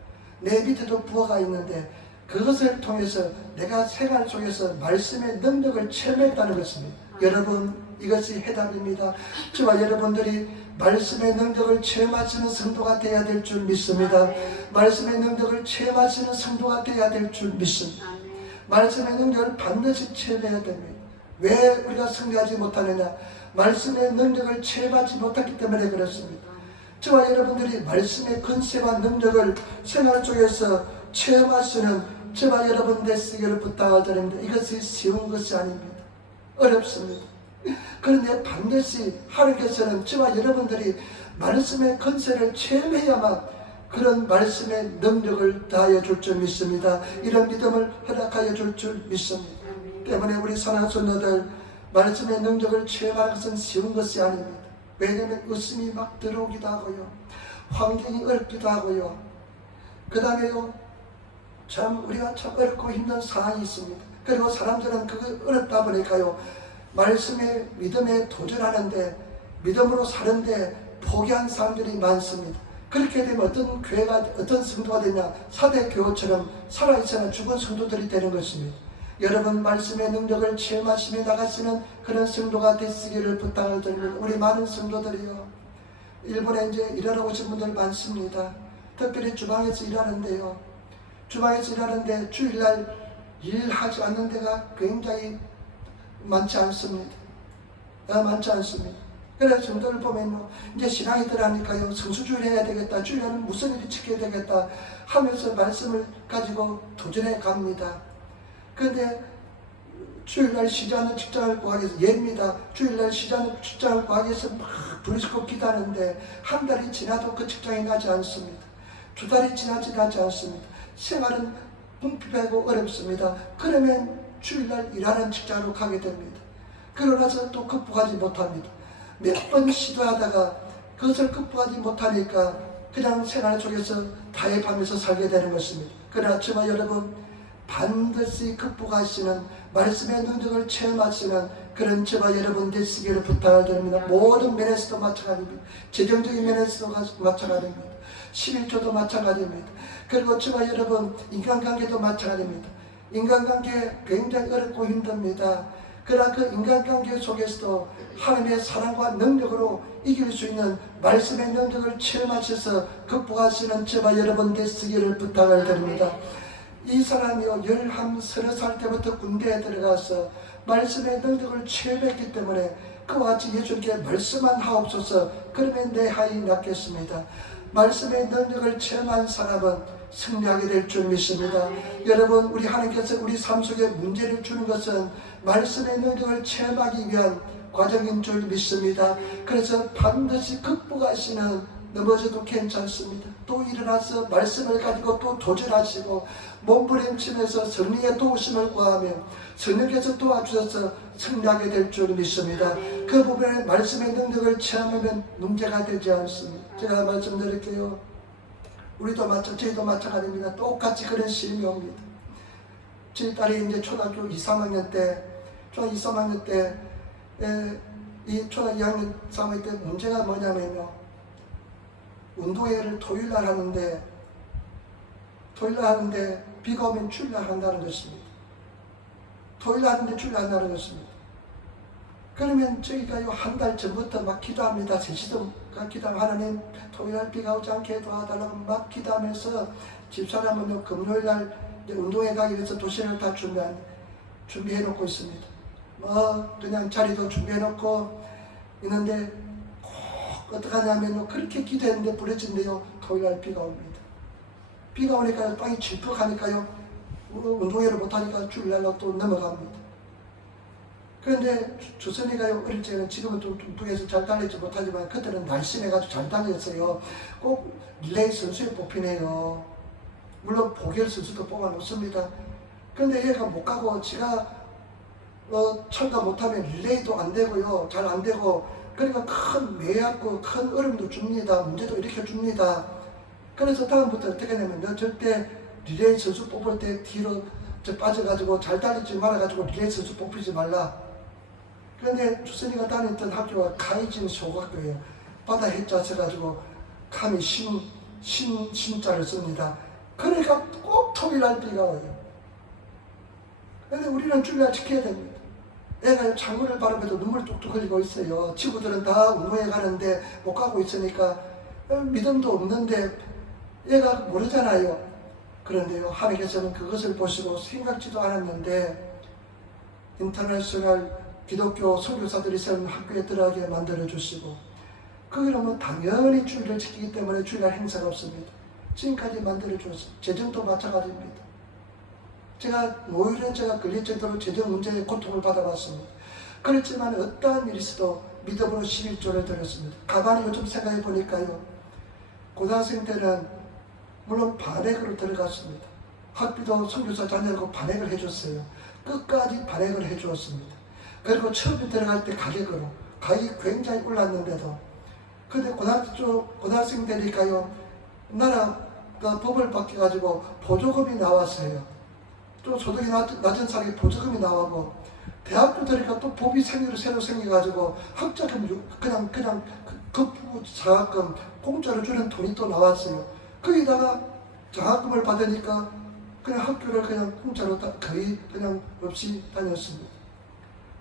내 밑에도 부하가 있는데 그것을 통해서 내가 생활 속에서 말씀의 능력을 체험했다는 것입니다. 여러분, 이것이 해답입니다. 저와 여러분들이 말씀의 능력을 체험하시는 성도가 되어야 될 줄 믿습니다. 말씀의 능력을 체험하시는 성도가 되어야 될 줄 믿습니다. 말씀의 능력을 반드시 체험해야 됩니다. 왜 우리가 승리하지 못하느냐? 말씀의 능력을 체험하지 못했기 때문에 그렇습니다. 저와 여러분들이 말씀의 권세와 능력을 생활 속에서 체험하시는 저와 여러분 되시기를 부탁을 드립니다. 이것이 쉬운 것이 아닙니다. 어렵습니다. 그런데 반드시 하나님께서는 저와 여러분들이 말씀의 권세를 체험해야만 그런 말씀의 능력을 다하여 줄 줄 믿습니다. 이런 믿음을 허락하여 줄 줄 믿습니다. 때문에 우리 사랑하는 성도들, 말씀의 능력을 체험하는 것은 쉬운 것이 아닙니다. 왜냐하면 의심이 막 들어오기도 하고요, 환경이 어렵기도 하고요, 그 다음에요, 참 우리가 참 어렵고 힘든 상황이 있습니다. 그리고 사람들은 그거 어렵다 보니까요, 말씀의 믿음에 도전하는데, 믿음으로 사는데 포기한 사람들이 많습니다. 그렇게 되면 어떤 교회가, 어떤 성도가 되냐, 사대 교회처럼 살아있으나 죽은 성도들이 되는 것입니다. 여러분, 말씀의 능력을 체험하시며 나가시는 그런 성도가 되시기를 부탁을 드립니다. 우리 많은 성도들이요, 일본에 이제 일하러 오신 분들 많습니다. 특별히 주방에서 일하는데요, 주방에서 일하는데 주일날 일하지 않는 데가 굉장히 많지 않습니다. 많지 않습니다. 그래서 성도를 보면요, 이제 신앙이 들어가니까요, 성수주일 해야 되겠다, 주일에는 무슨 일이 지켜야 되겠다 하면서 말씀을 가지고 도전해 갑니다. 그런데 주일날 쉬지 않는 직장을 구하기 위해서, 예입니다. 주일날 쉬지 않는 직장을 구하기 위해서 막 부르짖고 기도하는데 한 달이 지나도 그 직장이 나지 않습니다. 두 달이 지나지 않습니다. 생활은 궁핍하고 어렵습니다. 그러면 주일날 일하는 직장으로 가게 됩니다. 그러나서 또 극복하지 못합니다. 몇 번 시도하다가 그것을 극복하지 못하니까 그냥 생활 속에서 타협하면서 살게 되는 것입니다. 그러나 저와 여러분, 반드시 극복하시는 말씀의 능력을 체험하시는 그런 저와 여러분 되시기를 부탁을 드립니다. 모든 면에서도 마찬가지입니다. 재정적인 면에서도 마찬가지입니다. 11조도 마찬가지입니다. 그리고 저와 여러분, 인간관계도 마찬가지입니다. 인간관계 굉장히 어렵고 힘듭니다. 그러나 그 인간관계 속에서도 하나님의 사랑과 능력으로 이길 수 있는 말씀의 능력을 체험하셔서 극복하시는 저와 여러분 되시기를 부탁을 드립니다. 이 사람이요, 11, 30살 때부터 군대에 들어가서 말씀의 능력을 체험했기 때문에 그와 같이 예수님께 말씀만 하옵소서, 그러면 내 하이 낫겠습니다. 말씀의 능력을 체험한 사람은 승리하게 될 줄 믿습니다. 여러분, 우리 하나님께서 우리 삶 속에 문제를 주는 것은 말씀의 능력을 체험하기 위한 과정인 줄 믿습니다. 그래서 반드시 극복하시는, 넘어져도 괜찮습니다. 또 일어나서 말씀을 가지고 또 도전하시고 몸부림치면서 성령의 도우심을 구하며 성령께서 도와주셔서 승리하게 될 줄 믿습니다. 그 부분에 말씀의 능력을 체험하면 문제가 되지 않습니다. 제가 말씀드릴게요. 저희도 마찬가지입니다. 똑같이 그런 시험이 옵니다. 제 딸이 이제 초등학교 2, 3학년 때, 이 초등학교 2학년, 3학년 때 문제가 뭐냐면요, 운동회를 토요일날 하는데 비가 오면 주일날 한다는 것입니다. 토요일날 하는데 주일날 한다는 것입니다. 그러면 저희가요, 한 달 전부터 막 기도합니다. 셋이서 기도하면 하나님 토요일날 비가 오지 않게 도와달라고 막 기도하면서 집사람은 금요일날 운동회 가기 위해서 도시락을 다 준비해 놓고 있습니다. 그냥 자리도 준비해 놓고 있는데 꼭 어떻게 하냐면요, 그렇게 기도했는데 부러진대요. 토요일날 비가 옵니다. 비가 오니까 땅이 질퍽하니까요, 운동회를 못하니까 주일날로 또 넘어갑니다. 그런데 주선이가요, 어릴 때는, 지금은 좀 뚱뚱해서 잘 달리지 못하지만 그때는 날씬해가지고 잘 달렸어요. 꼭 릴레이 선수에 뽑히네요. 물론 보결 선수도 뽑아놓습니다. 그런데 얘가 못 가고 지가 참가 못하면 릴레이도 안 되고요, 잘 안 되고, 그러니까 큰 매약고 큰 어려움도 줍니다. 문제도 일으켜 줍니다. 그래서 다음부터 어떻게 하냐면, 너 절대 릴레이 선수 뽑을 때 뒤로 빠져가지고 잘 달리지 말아가지고 릴레이 선수 뽑히지 말라. 그런데 주선이가 다녔던 학교가 카이진 소각교예요. 바다 해자 써가지고 감히 신자를 씁니다. 그러니까 꼭 토요일날 비가 와요. 그런데 우리는 주일날 지켜야 됩니다. 애가 창문을 바라보면서 눈물 뚝뚝 흘리고 있어요. 친구들은 다 운동회 가는데 못 가고 있으니까 믿음도 없는데 애가 모르잖아요. 그런데요, 하나님께서는 그것을 보시고 생각지도 않았는데 인터내셔널 기독교 선교사들이 세운 학교에 들어가게 만들어 주시고, 거기는 당연히 주일을 지키기 때문에 주일날 행사가 없습니다. 지금까지 만들어 주었습니다. 재정도 마찬가지입니다. 노일에 제가 걸릴 정도로 재정 문제에 고통을 받아봤습니다. 그렇지만 어떠한 일이 있어도 믿음으로 11조를 드렸습니다. 가만히 요즘 생각해 보니까요, 고등학생 때는 물론 반액으로 들어갔습니다. 학비도 선교사 자녀고 반액을 해줬어요. 끝까지 반액을 해주었습니다. 그리고 처음에 들어갈 때 가격이 굉장히 올랐는데도, 근데 고등학생 되니까요, 나라가 법을 바뀌어가지고 보조금이 나왔어요. 또 소득이 낮은 사람이 보조금이 나오고, 대학교 들으니까 또 법이 새로 생겨가지고 학자금 그냥 그 장학금 공짜로 주는 돈이 또 나왔어요. 거기다가 장학금을 받으니까 그냥 학교를 그냥 공짜로 거의 그냥 없이 다녔습니다.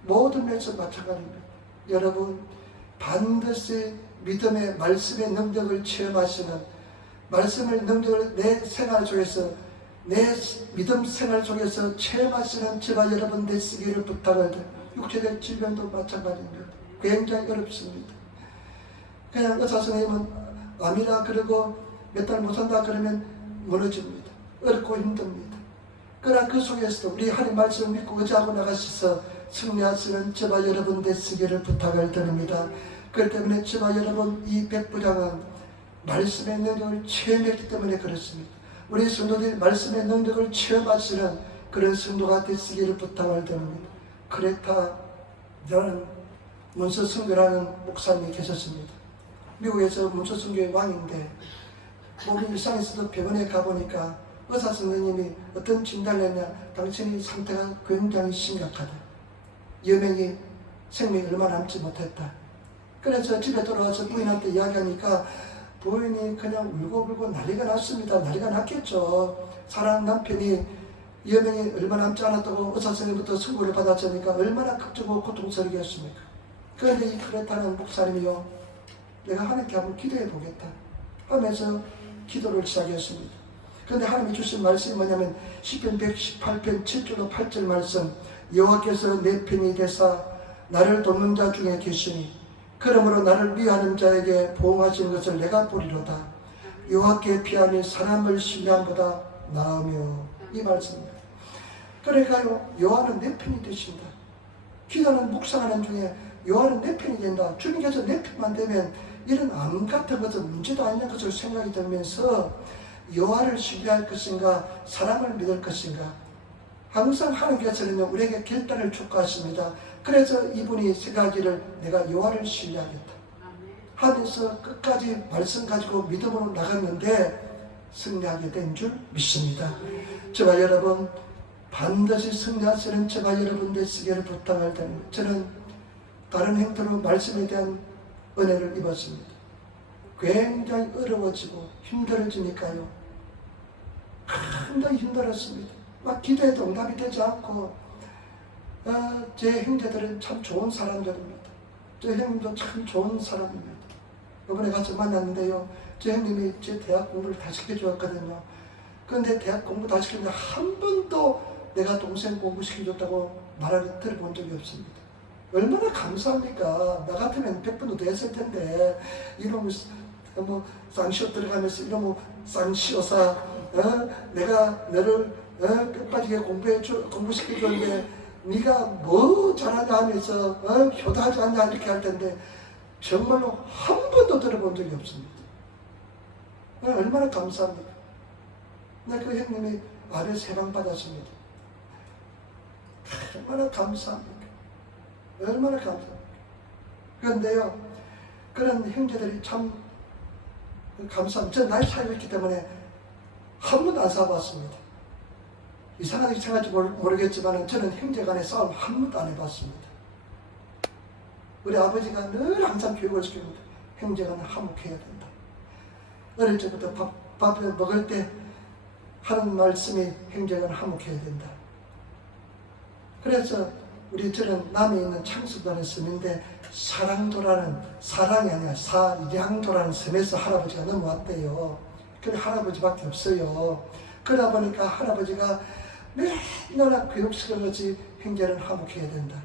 모든 면에서 마찬가지입니다. 여러분, 반드시 믿음의 말씀의 능력을 체험하시는, 말씀의 능력을 내 생활 속에서, 내 믿음 생활 속에서 체험하시는 저와 여러분 되시기를 부탁을 드립니다. 육체적 질병도 마찬가지입니다. 굉장히 어렵습니다. 그냥 의사 선생님은 암이라 그러고 몇 달 못 산다 그러면 무너집니다. 어렵고 힘듭니다. 그러나 그 속에서도 우리 하나님 말씀을 믿고 의지하고 나가셔서 승리하시는 저와 여러분 되시기를 부탁을 드립니다. 그렇기 때문에 저와 여러분 이 백부장은 말씀의 능력을 체험했기 때문에 그렇습니다. 우리 성도들이 말씀의 능력을 체험하시는 그런 성도가 되시기를 부탁을 드립니다. 크레타라는 문서성교라는 목사님이 계셨습니다. 미국에서 문서성교의 왕인데 몸이 일상에서도 병원에 가보니까 의사 선생님이 어떤 진단을 했냐, 당신의 상태가 굉장히 심각하다. 여명이 생명이 얼마 남지 못했다. 그래서 집에 돌아와서 부인한테 이야기하니까 부인이 그냥 울고불고 난리가 났습니다. 난리가 났겠죠. 사랑하는 남편이 여명이 얼마 남지 않았다고 의사 선생님부터 선고를 받았으니까 얼마나 극적이고 고통스럽겠습니까. 그런데 이 크레타는 목사님이요, 내가 하나님께 한번 기도해 보겠다 하면서 기도를 시작했습니다. 그런데 하나님이 주신 말씀이 뭐냐면 시편 118편 7절로 8절 말씀, 여호와께서 내 편이 되사 나를 돕는 자 중에 계시니 그러므로 나를 위하는 자에게 보응하시는 것을 내가 보리로다. 여호와께 피함이 사람을 신뢰함보다 나으며. 이 말씀입니다. 그러니까요, 여호와는 내 편이 되신다. 기도하는 묵상하는 중에 여호와는 내 편이 된다. 주님께서 내 편만 되면 이런 암 같은 것은 문제도 아니는 것을 생각이 들면서 여호와를 신뢰할 것인가 사람을 믿을 것인가, 항상 하나님께서는 우리에게 결단을 촉구하십니다. 그래서 이분이 생각하기를 내가 여호와를 신뢰하겠다 하면서 끝까지 말씀 가지고 믿음으로 나갔는데 승리하게 된 줄 믿습니다. 저와 여러분 반드시 승리하시는 저와 여러분 되시기를 부탁을 드립니다. 저는 다른 형태로 말씀에 대한 은혜를 입었습니다. 굉장히 어려워지고 힘들어지니까요, 굉장히 힘들었습니다. 막 기도해도 응답이 되지 않고, 제 형제들은 참 좋은 사람들입니다. 제 형님도 참 좋은 사람입니다. 이번에 가서 만났는데요, 제 형님이 제 대학 공부를 다 시켜주었거든요. 그런데 대학 공부 다 시켰는데 한 번도 내가 동생 공부 시켜줬다고 말을 들어본 적이 없습니다. 얼마나 감사합니까? 나 같으면 100번도 더 했을 텐데, 이놈의 뭐 쌍시옷 들어가면서 이놈의 쌍시옷아, 내가 너를 끝까지 공부시켜줬는데 네가 뭐 잘하냐 하면서 효도하지 않냐 이렇게 할 텐데 정말로 한 번도 들어본 적이 없습니다. 얼마나 감사합니까? 근데 그 형님이 아래 세방 받았습니다. 얼마나 감사합니까? 얼마나 감사합니까? 그런데요, 그런 형제들이 참 감사합니다. 저는 나이 차이가 있기 때문에 한 번도 안 싸워봤습니다. 이상하게 생각할지 모르겠지만 저는 형제 간의 싸움 한 번도 안 해봤습니다. 우리 아버지가 늘 항상 교육을 시킵니다. 형제 간에 화목해야 된다. 어릴 적부터 밥을 먹을 때 하는 말씀이 형제 간에 화목해야 된다. 그래서 저는 남해 있는 창수도라는 섬인데 사랑도라는, 사랑이 아니라 사량도라는 섬에서 할아버지가 넘어왔대요. 근데 할아버지밖에 없어요. 그러다 보니까 할아버지가 맨날 교육시키는 것이 형제는 화목해야 된다.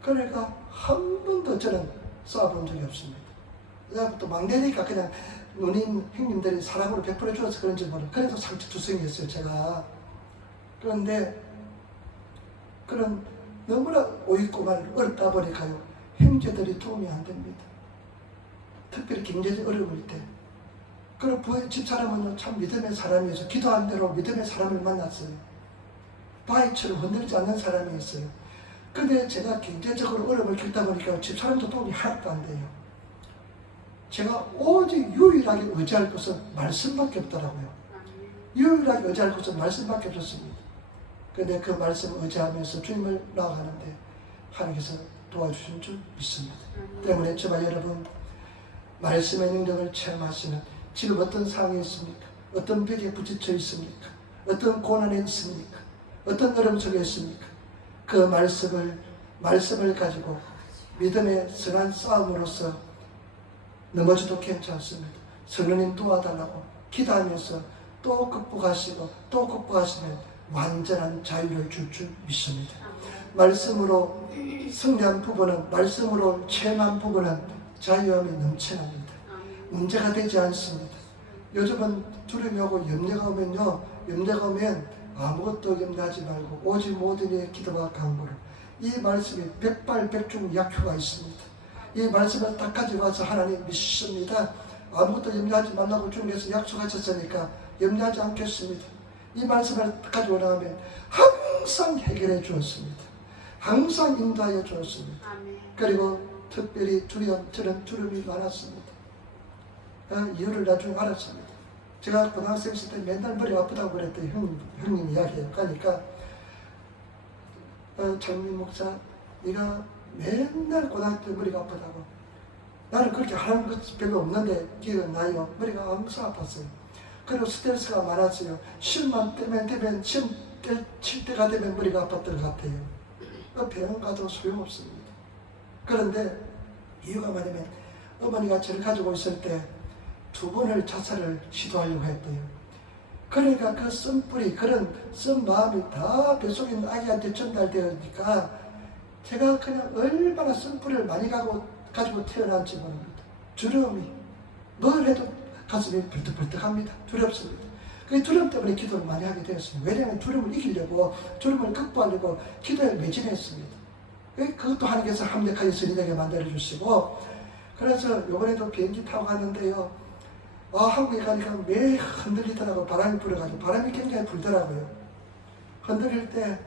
그러니까 한 번도 저는 싸워본 적이 없습니다. 또 막내니까 그냥 누님 형님들이 사랑으로 베풀어 주어서 그런지 모르겠어요. 그래도 상처투성이었어요 제가. 그런데 그런 너무나 오익고만 어렵다 보니까요, 형제들이 도움이 안 됩니다. 특별히 경제적 어려울 때. 그리고 집사람은 참 믿음의 사람이어서 기도한 대로 믿음의 사람을 만났어요. 바위처럼 흔들리지 않는 사람이 있어요. 근데 제가 경제적으로 어려움을 겪다 보니까 집사람도 도움이 하나도 안 돼요. 제가 오직 유일하게 의지할 것은 말씀밖에 없더라고요. 유일하게 의지할 것은 말씀밖에 없었습니다. 근데 그 말씀을 의지하면서 주님을 나아가는데 하나님께서 도와주신 줄 믿습니다. 때문에 저와 여러분 말씀의 능력을 체험하시는 지금 어떤 상황에 있습니까? 어떤 벽에 부딪혀 있습니까? 어떤 고난에 있습니까? 어떤 어려움 속에 있습니까? 그 말씀을 가지고 믿음의 선한 싸움으로서 넘어져도 괜찮습니다. 성령님 도와달라고 기도하면서 또 극복하시면 완전한 자유를 줄 믿습니다. 말씀으로 승리한 부분은, 말씀으로 체험한 부분은 자유함이 넘쳐납니다. 문제가 되지 않습니다. 요즘은 두려움이 오고 염려가 오면 아무것도 염려하지 말고 오직 모든 일에 기도와 간구로, 이 말씀이 백발백중 약효가 있습니다. 이 말씀을 딱 가져와서 하나님 믿습니다. 아무것도 염려하지 말라고 주님께서 약속하셨으니까 염려하지 않겠습니다. 이 말씀을 가지고 나가면 항상 해결해 주었습니다. 항상 인도하여 주었습니다. 그리고 특별히 저는 두려움이 많았습니다. 이유를 나중에 알았습니다. 제가 고등학생 있을 때 맨날 머리가 아프다고 그랬더니 형님 이야기해요. 그러니까 장민 목사, 네가 맨날 고등학교 때 머리가 아프다고. 나는 그렇게 하는 것 별로 없는데 기억은 나요. 머리가 항상 아팠어요. 그리고 스트레스가 많았어요. 시험만 되면 시험 칠 때가 되면 머리가 아팠던 것 같아요. 병원 가도 소용없습니다. 그런데 이유가 뭐냐면 어머니가 저를 가지고 있을 때 2번을 자살을 시도하려고 했대요. 그러니까 그 쓴뿌리, 그런 쓴 마음이 다 뱃속에 있는 아기한테 전달되니까 제가 그냥 얼마나 쓴뿌리를 많이 가지고 태어난지 모릅니다. 두려움이 뭘 해도 가슴이 벌떡벌떡합니다. 두렵습니다. 그 두려움 때문에 기도를 많이 하게 되었습니다. 왜냐하면 두려움을 이기려고, 두려움을 극복하려고 기도에 매진했습니다. 그것도 하나님께서 합력하여 선인에게 만들어주시고, 그래서 이번에도 비행기 타고 갔는데요. 한국에 가니까 매일 흔들리더라고요. 바람이 불어가지고. 바람이 굉장히 불더라고요. 흔들릴 때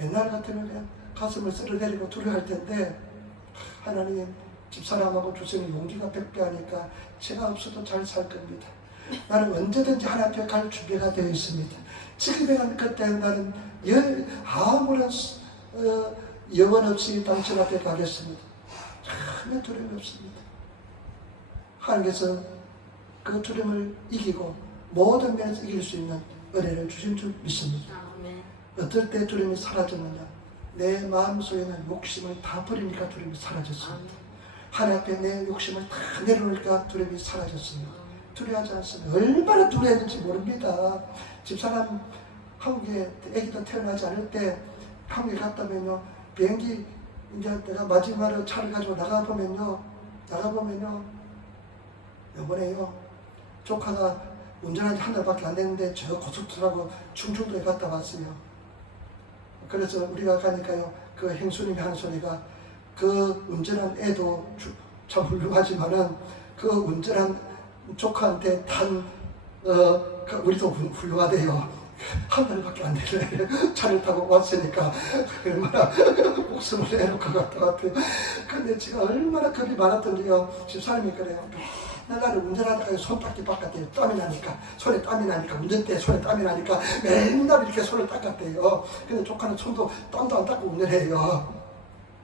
옛날 같으면 그냥 가슴을 쓸어내리고 두려워할 텐데, 하나님 집사람하고 주시는 용기가 100배 하니까 제가 없어도 잘 살 겁니다. 나는 언제든지 하나님 앞에 갈 준비가 되어 있습니다. 지금에는 그때 나는 아무런 영원 없이 당신 앞에 가겠습니다. 전혀 두려움이 없습니다. 하나님께서 그 두려움을 이기고 모든 면에서 이길 수 있는 은혜를 주신 줄 믿습니다. 어떨 때 두려움이 사라졌느냐? 내 마음속에는 욕심을 다 버리니까 두려움이 사라졌습니다. 하나님 앞에 내 욕심을 다 내려놓으니까 두려움이 사라졌습니다. 두려워하지 않습니다. 얼마나 두려워했는지 모릅니다. 집사람 한국에 아기도 태어나지 않을 때 한국에 갔다면요, 비행기 이제 내가 마지막으로 차를 가지고 나가보면요, 이번에요, 조카가 운전한 지 한 달밖에 안 됐는데 저 고속도로하고 충청도에 갔다 왔어요. 그래서 우리가 가니까요, 그 행수님이 하는 소리가, 그 운전한 애도 참 훌륭하지만은 그 운전한 조카한테 우리도 훌륭하대요. 한 달밖에 안 되네. 차를 타고 왔으니까 얼마나 목숨을 내놓을 것 같아요. 근데 제가 얼마나 겁이 많았던지요. 집사람이 그래요. 나를 운전하다가 손닦기 바깥에 땀이 나니까, 손에 땀이 나니까, 운전대에 손에 땀이 나니까 맨날 이렇게 손을 닦았대요. 근데 조카는 손도 땀도 안 닦고 운전해요.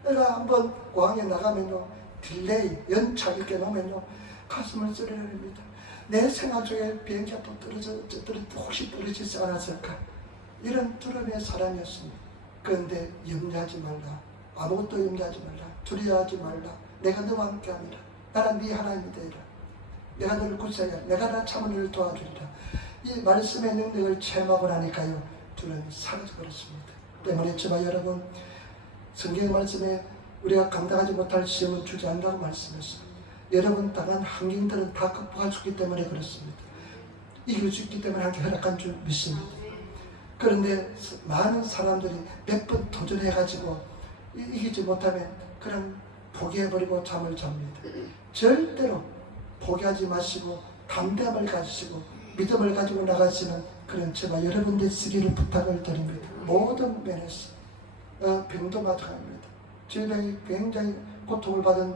내가 한번 공항에 나가면요, 딜레이, 연착 이렇게 놓으면요, 가슴을 쓰려냅니다. 내 생활 중에 비행기가 또 혹시 떨어지지 않았을까? 이런 두려움의 사람이었습니다. 그런데 염려하지 말라. 아무것도 염려하지 말라. 두려워하지 말라. 내가 너와 함께하리라. 나는 네 하나님이 되리라. 내가 너를 구세하리라. 내가 나 참은 너를 도와주리라. 이 말씀의 능력을 체험하고 나니까요, 두려움이 사라져버렸습니다. 때문에 저와 여러분, 성경 말씀에 우리가 감당하지 못할 시험은 주지 않는다고 말씀했습니다. 여러분 당한 환경들은 다 극복할 수 있기 때문에 그렇습니다. 이길 수 있기 때문에 하나님께 허락한 줄 믿습니다. 그런데 많은 사람들이 몇 번 도전해가지고 이기지 못하면 그냥 포기해버리고 잠을 잡니다. 절대로 포기하지 마시고 담대함을 가지시고 믿음을 가지고 나가시는 그런 저와 여러분들 쓰기를 부탁을 드립니다. 모든 면에서 병도 마찬가지입니다. 질병이 굉장히 고통을 받은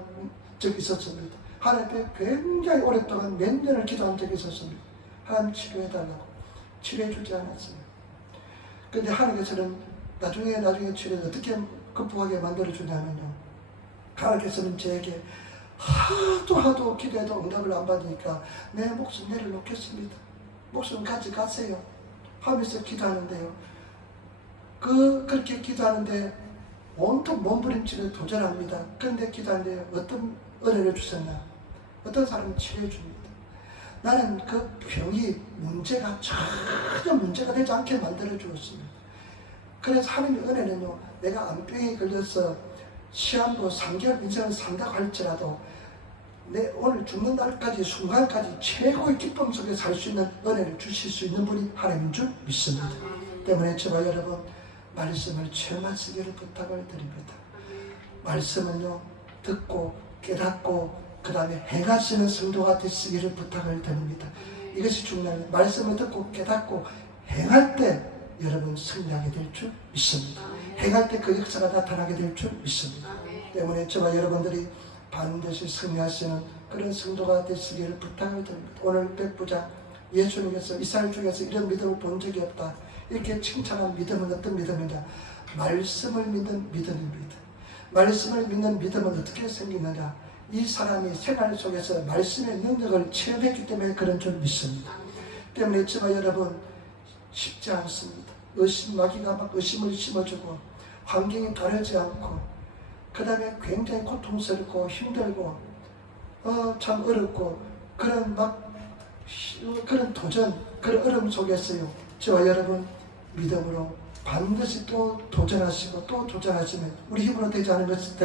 적이 있었습니다. 하나님 앞에 굉장히 오랫동안 몇 년을 기도한 적이 있었습니다. 하나님 치료해달라고. 치료해주지 않았어요. 그런데 하나님께서는 나중에 치료를 어떻게 극복하게 만들어주냐면요, 하나님께서는 저에게 하도 기도해도 응답을 안 받으니까 내 목숨 내려놓겠습니다. 목숨 가져가세요 하면서 기도하는데요. 그렇게 기도하는데 온통 몸부림치는 도전합니다. 그런데 기도하는데 어떤 은혜를 주셨나? 어떤 사람은 치료해 줍니다. 나는 그 병이 전혀 문제가 되지 않게 만들어 주었습니다. 그래서 하나님의 은혜는요, 내가 암병에 걸려서 시한부 3개월 인생을 산다고 할지라도 내 오늘 죽는 날까지 순간까지 최고의 기쁨 속에 살 수 있는 은혜를 주실 수 있는 분이 하나님인 줄 믿습니다. 때문에 제발 여러분 말씀을 체험하시기를 부탁을 드립니다. 말씀은요 듣고 깨닫고 그 다음에 행하시는 성도가 되시기를 부탁을 드립니다. 이것이 중요합니다. 말씀을 듣고 깨닫고 행할 때 여러분 승리하게 될 줄 믿습니다. 행할 때 그 역사가 나타나게 될 줄 믿습니다. 때문에 저와 여러분들이 반드시 승리하시는 그런 성도가 되시기를 부탁을 드립니다. 오늘 백부장 예수님께서 이스라엘 중에서 이런 믿음을 본 적이 없다 이렇게 칭찬한 믿음은 어떤 믿음이냐? 말씀을 믿는 믿음입니다. 말씀을 믿는 믿음은 어떻게 생기느냐? 이 사람이 생활 속에서 말씀의 능력을 체험했기 때문에 그런 줄 믿습니다. 때문에 저와 여러분 쉽지 않습니다. 마귀가 막 의심을 심어주고 환경이 다르지 않고 그 다음에 굉장히 고통스럽고 힘들고 참 어렵고 그런 도전, 그런 어려움 속에서요. 저와 여러분 믿음으로 반드시 또 도전하시고 또 도전하시면 우리 힘으로 되는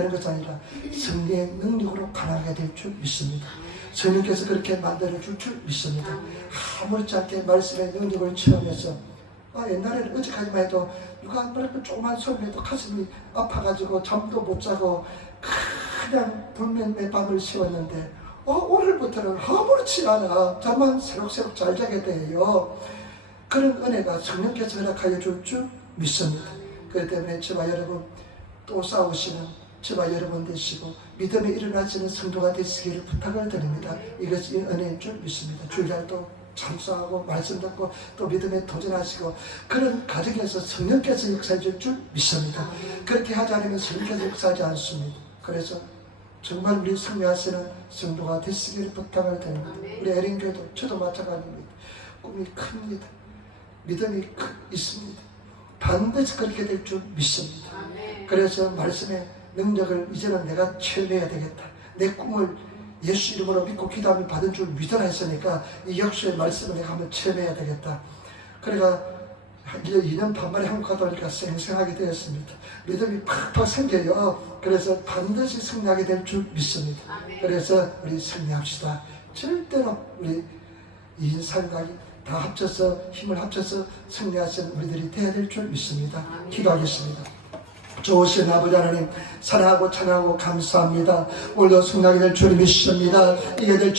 것이 아니라 승리의 능력으로 가능하게 될 줄 믿습니다. 성령께서 그렇게 만들어줄 줄 믿습니다. 아무렇지 않게 말씀의 능력을 체험해서 옛날에는 어제까지만 해도 누가 한 번 조그만 소리를 해도 가슴이 아파가지고 잠도 못 자고 그냥 불면의 밤을 새웠는데 오늘부터는 아무렇지 않아 잠만 새록새록 잘 자게 돼요. 그런 은혜가 성령께서 허락하여 줄 줄 믿습니다. 그렇기 때문에 저와 여러분 또 싸우시는 저와 여러분 되시고 믿음에 일어나시는 성도가 되시기를 부탁을 드립니다. 이것이 은혜인 줄 믿습니다. 주일날도 참수하고 말씀 듣고 또 믿음에 도전하시고 그런 가정에서 성령께서 역사해 줄 믿습니다. 그렇게 하지 않으면 성령께서 역사하지 않습니다. 그래서 정말 우리 승리하시는 성도가 되시기를 부탁을 드립니다. 우리 에린교회도 저도 마찬가지입니다. 꿈이 큽니다. 믿음이 있습니다. 반드시 그렇게 될 줄 믿습니다. 그래서 말씀의 능력을 이제는 내가 체험해야 되겠다. 내 꿈을 예수 이름으로 믿고 기도하면 받은 줄 믿어라 했으니까 이 역수의 말씀을 내가 한번 체험해야 되겠다. 그러니까 2년 반 만에 한국 가다 보니까 생생하게 되었습니다. 믿음이 팍팍 생겨요. 그래서 반드시 승리하게 될 줄 믿습니다. 그래서 우리 승리합시다. 절대로 우리 인상각이 다 합쳐서 힘을 합쳐서 승리하신 우리들이 되어야 될 줄 믿습니다. 기도하겠습니다. 좋으신 아버지 하나님 사랑하고 찬양하고 감사합니다. 오늘도 승리하게 될 줄 믿습니다. 이게 될 줄